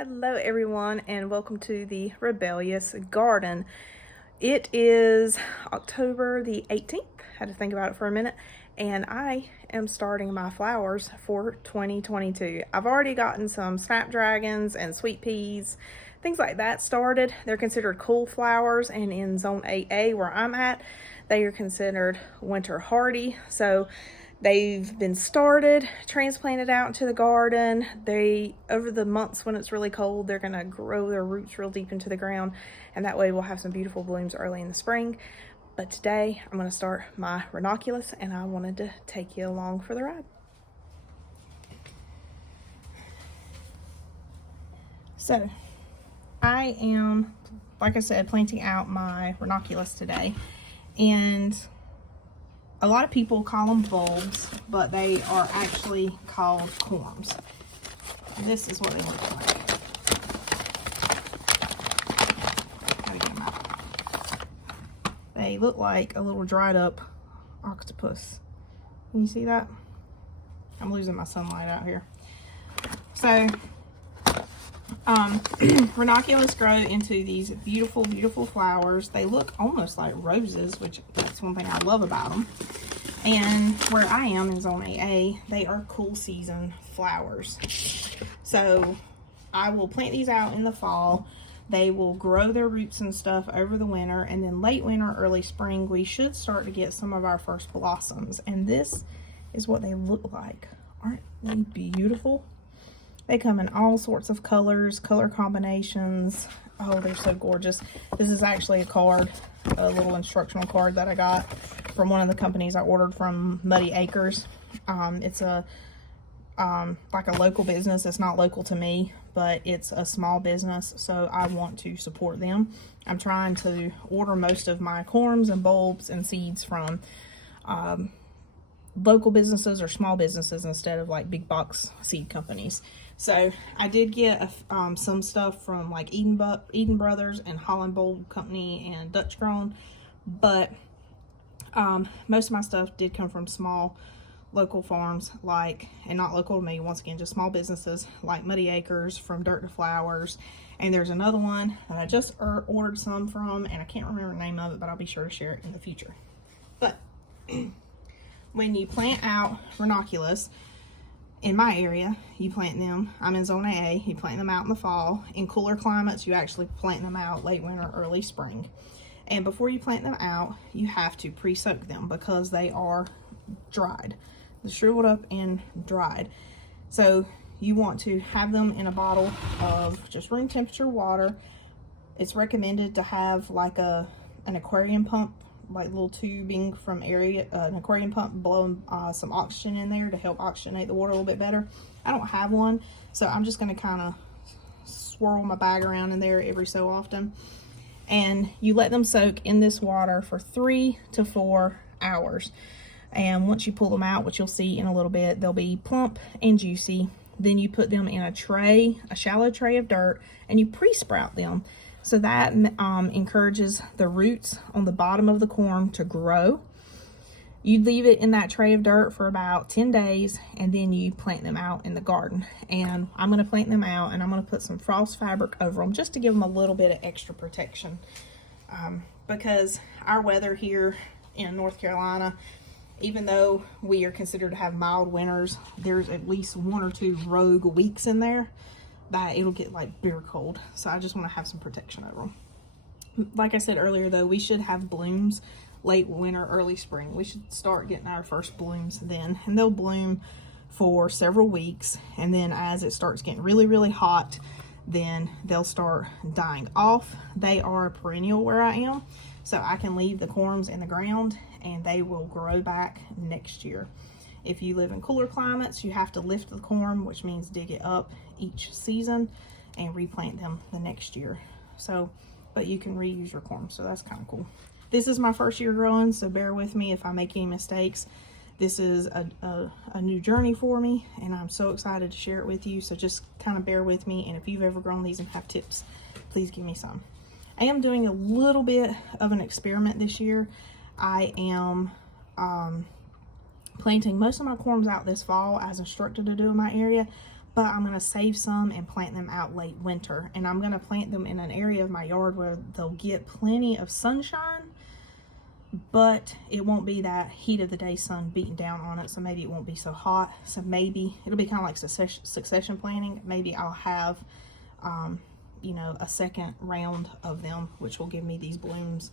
Hello everyone and welcome to the Rebellious Garden. It is October the 18th, had to think about it for a minute, and I am starting my flowers for 2022. I've already gotten some snapdragons and sweet peas, things like that started. They're considered cool flowers, and in zone 8A where I'm at, they are considered winter hardy. So they've been started, transplanted out into the garden. Over the months when it's really cold, they're gonna grow their roots real deep into the ground, and that way we'll have some beautiful blooms early in the spring. But today I'm gonna start my ranunculus, and I wanted to take you along for the ride. So I am, like I said, planting out my ranunculus today, and a lot of people call them bulbs, but they are actually called corms. This is what they look like. Gotta get them out. They look like a little dried up octopus. Can you see that? I'm losing my sunlight out here. So, ranunculus grow into these beautiful, beautiful flowers. They look almost like roses, which that's one thing I love about them. And where I am in zone 8A, they are cool season flowers. So I will plant these out in the fall. They will grow their roots and stuff over the winter, and then late winter, early spring, we should start to get some of our first blossoms. And this is what they look like. Aren't they beautiful? They come in all sorts of colors, color combinations. Oh, they're so gorgeous. This is actually a card, a little instructional card that I got from one of the companies I ordered from, Muddy Acres. It's a like a local business. It's not local to me, but it's a small business, so I want to support them. I'm trying to order most of my corms and bulbs and seeds from local businesses or small businesses instead of like big box seed companies. So I did get some stuff from like Eden Brothers and Holland Bulb Company and Dutch Grown, but most of my stuff did come from small local farms, and not local to me, once again, just small businesses like Muddy Acres, From Dirt to Flowers. And there's another one that I just ordered some from, and I can't remember the name of it, but I'll be sure to share it in the future. But when you plant out ranunculus, in my area, you plant them, I'm in zone A, you plant them out in the fall. In cooler climates, you actually plant them out late winter, early spring. And before you plant them out, you have to pre-soak them because they are dried. They're shriveled up and dried. So you want to have them in a bottle of just room temperature water. It's recommended to have like an aquarium pump, like little tubing from an aquarium pump, blowing some oxygen in there to help oxygenate the water a little bit better. I don't have one, so I'm just going to kind of swirl my bag around in there every so often. And you let them soak in this water for 3 to 4 hours. And once you pull them out, which you'll see in a little bit, they'll be plump and juicy. Then you put them in a tray, a shallow tray of dirt, and you pre-sprout them. So that encourages the roots on the bottom of the corm to grow. You leave it in that tray of dirt for about 10 days, and then you plant them out in the garden. And I'm going to plant them out, and I'm going to put some frost fabric over them just to give them a little bit of extra protection. Because our weather here in North Carolina, even though we are considered to have mild winters, there's at least 1 or 2 rogue weeks in there that it'll get like beer cold. So I just want to have some protection over them. Like I said earlier though, we should have blooms late winter, early spring. We should start getting our first blooms then, and they'll bloom for several weeks. And then as it starts getting really, really hot, then they'll start dying off. They are perennial where I am, so I can leave the corms in the ground and they will grow back next year. If you live in cooler climates, you have to lift the corm, which means dig it up each season and replant them the next year. So, but you can reuse your corm, so that's kind of cool. This is my first year growing, so bear with me if I make any mistakes. This is a new journey for me, and I'm so excited to share it with you. So just kind of bear with me, and if you've ever grown these and have tips, please give me some. I am doing a little bit of an experiment this year. I am planting most of my corms out this fall as instructed to do in my area, but I'm going to save some and plant them out late winter. And I'm going to plant them in an area of my yard where they'll get plenty of sunshine, but it won't be that heat of the day sun beating down on it, so maybe it won't be so hot. So maybe it'll be kind of like succession planting. Maybe I'll have you know, a second round of them, which will give me these blooms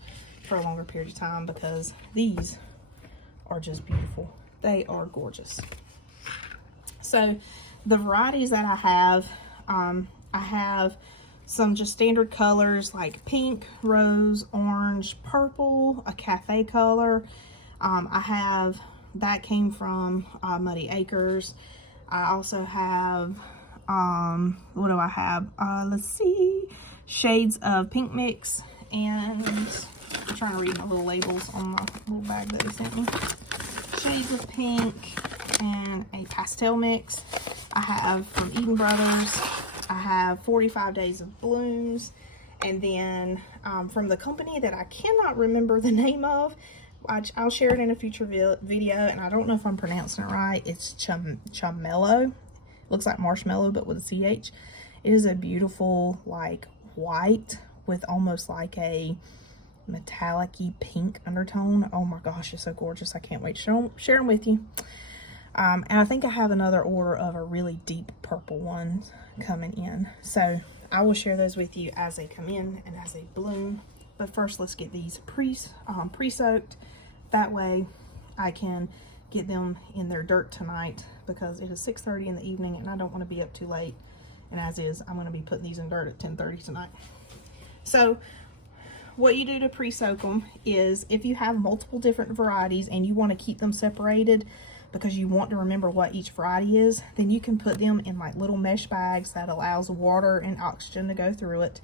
for a longer period of time, because these are just beautiful. They are gorgeous. So the varieties that I have some just standard colors like pink, rose, orange, purple, a cafe color. I have, that came from Muddy Acres. I also have, what do I have? Let's see, shades of pink mix, and I'm trying to read my little labels on my little bag that they sent me. Shades of pink and a pastel mix. I have from Eden Brothers. I have 45 Days of Blooms, and then from the company that I cannot remember the name of, I'll share it in a future video, and I don't know if I'm pronouncing it right. It's Chamello. Looks like marshmallow, but with a CH. It is a beautiful, like, white with almost like a metallic-y pink undertone. Oh my gosh, it's so gorgeous. I can't wait to share them with you. And I think I have another order of a really deep purple one coming in. So I will share those with you as they come in and as they bloom. But first, let's get these pre-soaked. That way I can get them in their dirt tonight, because it is 6:30 in the evening and I don't want to be up too late. And as is, I'm going to be putting these in dirt at 10:30 tonight. So what you do to pre-soak them is, if you have multiple different varieties and you want to keep them separated because you want to remember what each variety is, then you can put them in like little mesh bags that allows water and oxygen to go through it.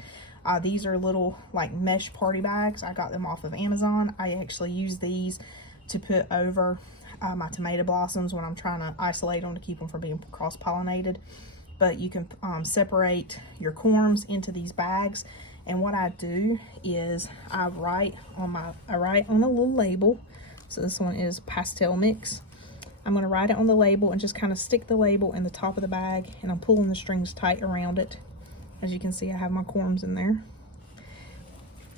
These are little like mesh party bags. I got them off of Amazon. I actually use these to put over my tomato blossoms when I'm trying to isolate them to keep them from being cross-pollinated. But you can separate your corms into these bags, and what I do is I write on the little label. So this one is pastel mix. I'm going to write it on the label and just kind of stick the label in the top of the bag, and I'm pulling the strings tight around it. As you can see, I have my corms in there.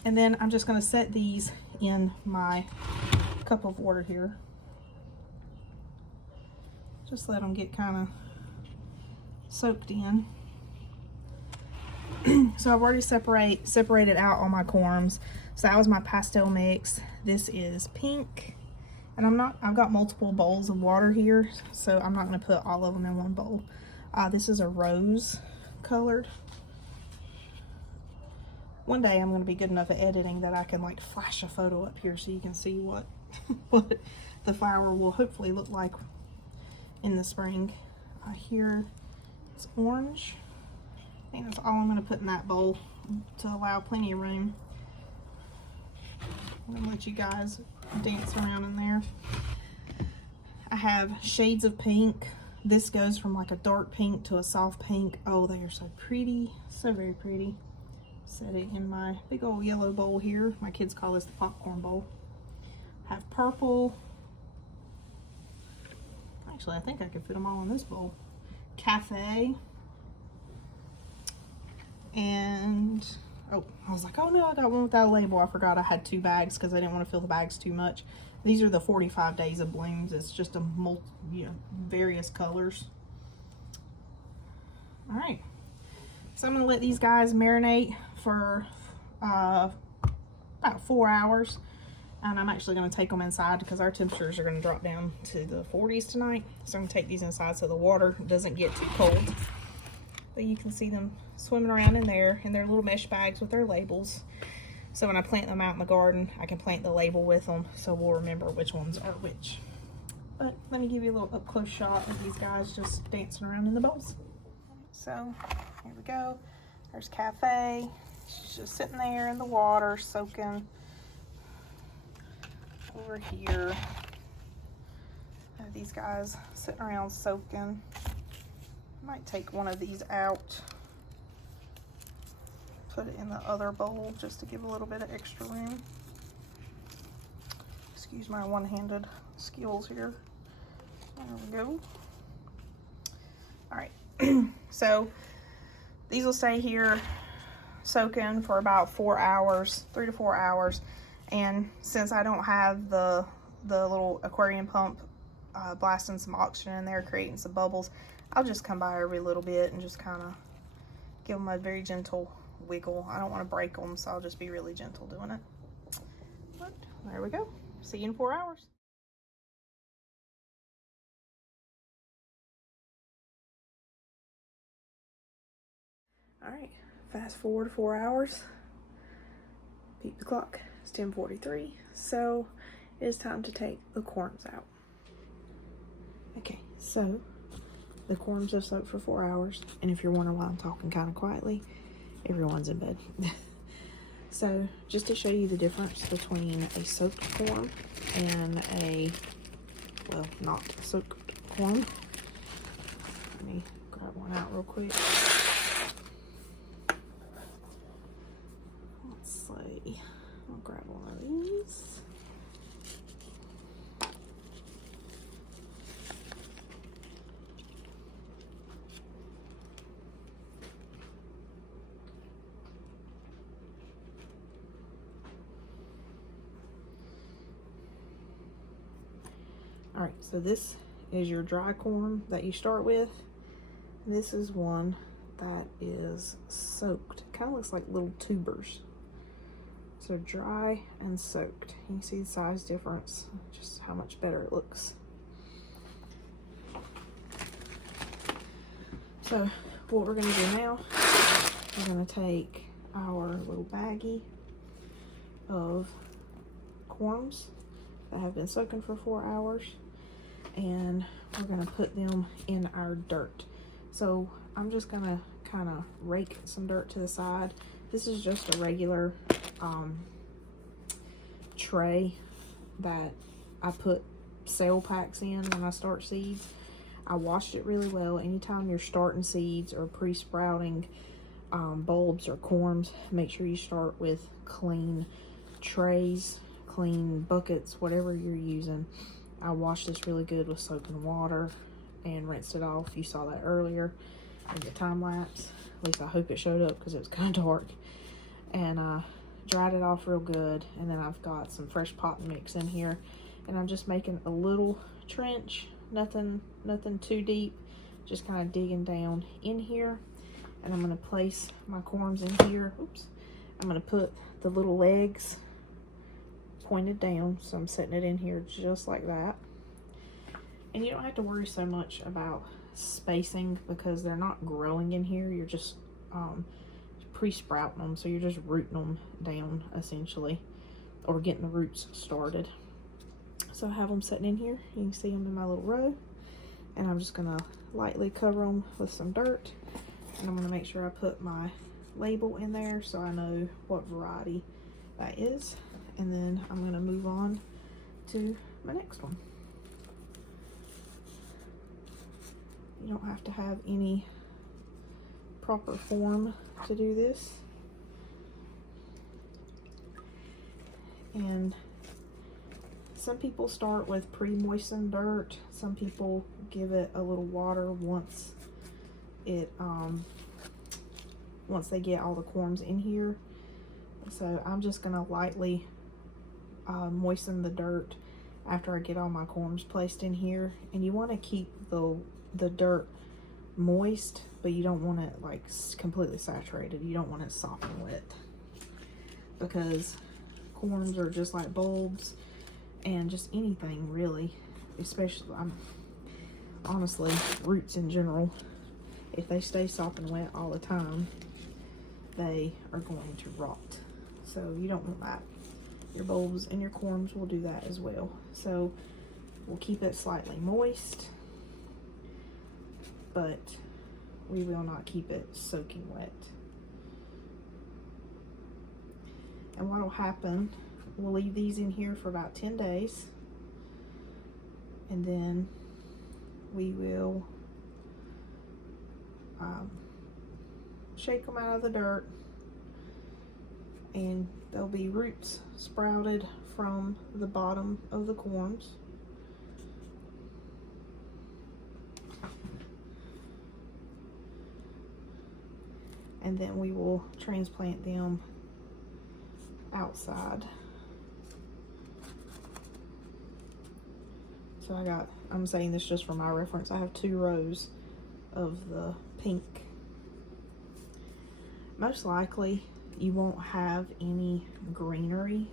And then I'm just going to set these in my cup of water here. Just let them get kind of soaked in. So I've already separated out all my corms. So that was my pastel mix. This is pink. And I've got multiple bowls of water here, so I'm not going to put all of them in one bowl. This is a rose colored. One day I'm going to be good enough at editing that I can like flash a photo up here so you can see what what the flower will hopefully look like in the spring. Here it's orange. I think that's all I'm going to put in that bowl to allow plenty of room. I'm going to let you guys dance around in there. I have shades of pink. This goes from like a dark pink to a soft pink. Oh, they are so pretty. So very pretty. Set it in my big old yellow bowl here. My kids call this the popcorn bowl. I have purple. Actually, I think I could fit them all in this bowl. Cafe. And, oh, I was like, oh no, I got one without a label. I forgot I had 2 bags because I didn't want to fill the bags too much. These are the 45 Days of Blooms. It's just a various colors. All right. So I'm going to let these guys marinate for about 4 hours. And I'm actually going to take them inside because our temperatures are going to drop down to the 40s tonight. So I'm going to take these inside so the water doesn't get too cold. But you can see them swimming around in there in their little mesh bags with their labels. So when I plant them out in the garden, I can plant the label with them so we'll remember which ones are which. But let me give you a little up close shot of these guys just dancing around in the bowls. So here we go. There's Cafe. She's just sitting there in the water soaking. Over here, I have these guys sitting around soaking. Might take one of these out, put it in the other bowl just to give a little bit of extra room. Excuse my one-handed skills here. There we go. All right. So these will stay here soaking for about 4 hours, 3 to 4 hours. And since I don't have the little aquarium pump blasting some oxygen in there, creating some bubbles, I'll just come by every little bit and just kind of give them a very gentle wiggle. I don't want to break them, so I'll just be really gentle doing it. But there we go. See you in 4 hours. All right, fast forward 4 hours. Beat the clock. It's 10:43, so it's time to take the corms out. Okay, so the corms have soaked for 4 hours, and if you're wondering why I'm talking kind of quietly, everyone's in bed. So just to show you the difference between a soaked corm and a, well, not soaked corm. Let me grab one out real quick. Let's see. I'll grab one of these. All right, so this is your dry corm that you start with. This is one that is soaked. Kind of looks like little tubers. So dry and soaked. You can see the size difference, just how much better it looks. So what we're gonna do now, we're gonna take our little baggie of corms that have been soaking for 4 hours, and we're gonna put them in our dirt. So I'm just gonna kind of rake some dirt to the side. This is just a regular tray that I put cell packs in when I start seeds. I washed it really well. Anytime you're starting seeds or pre-sprouting bulbs or corms, make sure you start with clean trays, clean buckets, whatever you're using. I washed this really good with soap and water and rinsed it off. You saw that earlier in the time lapse. At least I hope it showed up because it was kind of dark. And dried it off real good. And then I've got some fresh pot mix in here, and I'm just making a little trench, nothing too deep, just kind of digging down in here. And I'm going to place my corms in here. Oops. I'm going to put the little legs pointed down, so I'm setting it in here just like that. And you don't have to worry so much about spacing because they're not growing in here. You're just pre-sprouting them, so you're just rooting them down essentially, or getting the roots started. So I have them sitting in here. You can see them in my little row, and I'm just gonna lightly cover them with some dirt, and I'm gonna make sure I put my label in there so I know what variety that is. And then I'm gonna move on to my next one. You don't have to have any proper form to do this. And some people start with pre-moistened dirt. Some people give it a little water once they get all the corms in here. So I'm just gonna lightly moisten the dirt after I get all my corms placed in here. And you want to keep the dirt moist, but you don't want it like completely saturated. You don't want it soft and wet, because corms are just like bulbs and just anything really, especially honestly roots in general. If they stay soft and wet all the time, they are going to rot. So you don't want that. Your bulbs and your corms will do that as well. So we'll keep it slightly moist, but we will not keep it soaking wet. And what will happen, we'll leave these in here for about 10 days, and then we will shake them out of the dirt, and there'll be roots sprouted from the bottom of the corms. and then we will transplant them outside. So I'm saying this just for my reference, I have 2 rows of the pink. Most likely you won't have any greenery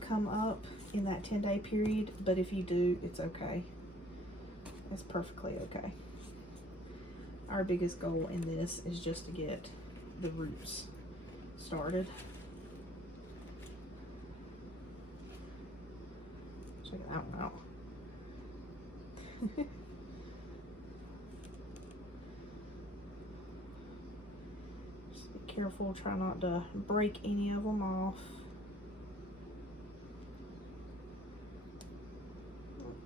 come up in that 10-day period, but if you do, it's okay. That's perfectly okay. Our biggest goal in this is just to get the roots started. Check that one out. Just be careful, try not to break any of them off.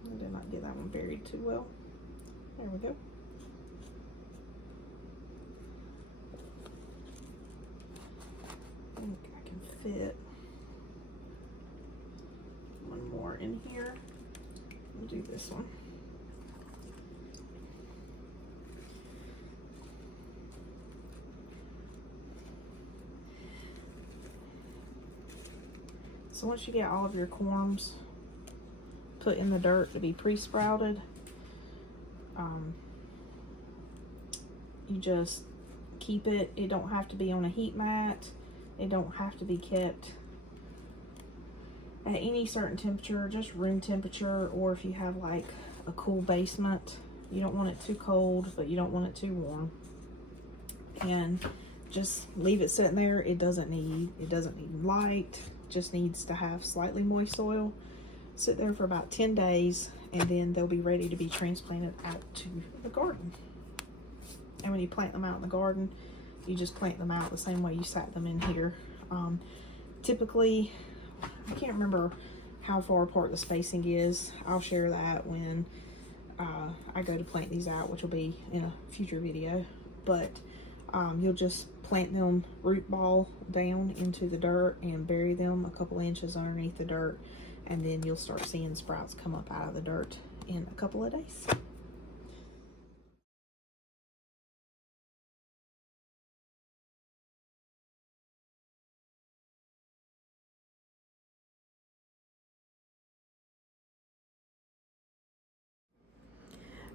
I did not get that one buried too well. There we go. I think I can fit one more in here. We'll do this one. So once you get all of your corms put in the dirt to be pre-sprouted, you just keep it. It don't have to be on a heat mat. It don't have to be kept at any certain temperature, just room temperature, or if you have like a cool basement, you don't want it too cold, but you don't want it too warm. And just leave it sitting there. It doesn't need light, just needs to have slightly moist soil. Sit there for about 10 days, and then they'll be ready to be transplanted out to the garden. And when you plant them out in the garden, you just plant them out the same way you sat them in here. Typically, I can't remember how far apart the spacing is. I'll share that when I go to plant these out, which will be in a future video. But you'll just plant them root ball down into the dirt and bury them a couple inches underneath the dirt, and then you'll start seeing sprouts come up out of the dirt in a couple of days.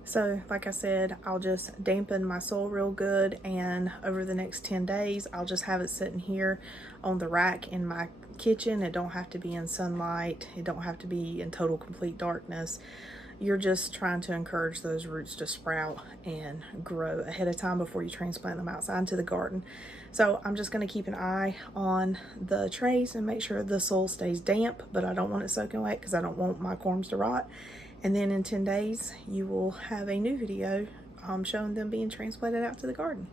So like I said, I'll just dampen my soil real good, and over the next 10 days, I'll just have it sitting here on the rack in my kitchen. It don't have to be in sunlight. It don't have to be in total complete darkness. You're just trying to encourage those roots to sprout and grow ahead of time before you transplant them outside into the garden. So I'm just going to keep an eye on the trays and make sure the soil stays damp, but I don't want it soaking wet because I don't want my corms to rot. And then in 10 days, you will have a new video showing them being transplanted out to the garden.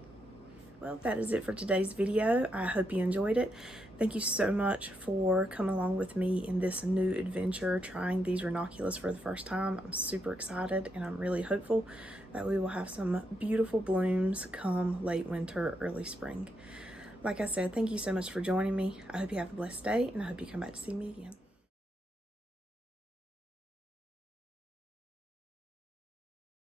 Well, that is it for today's video. I hope you enjoyed it. Thank you so much for coming along with me in this new adventure, trying these ranunculus for the first time. I'm super excited, and I'm really hopeful that we will have some beautiful blooms come late winter, early spring. Like I said, thank you so much for joining me. I hope you have a blessed day, and I hope you come back to see me again.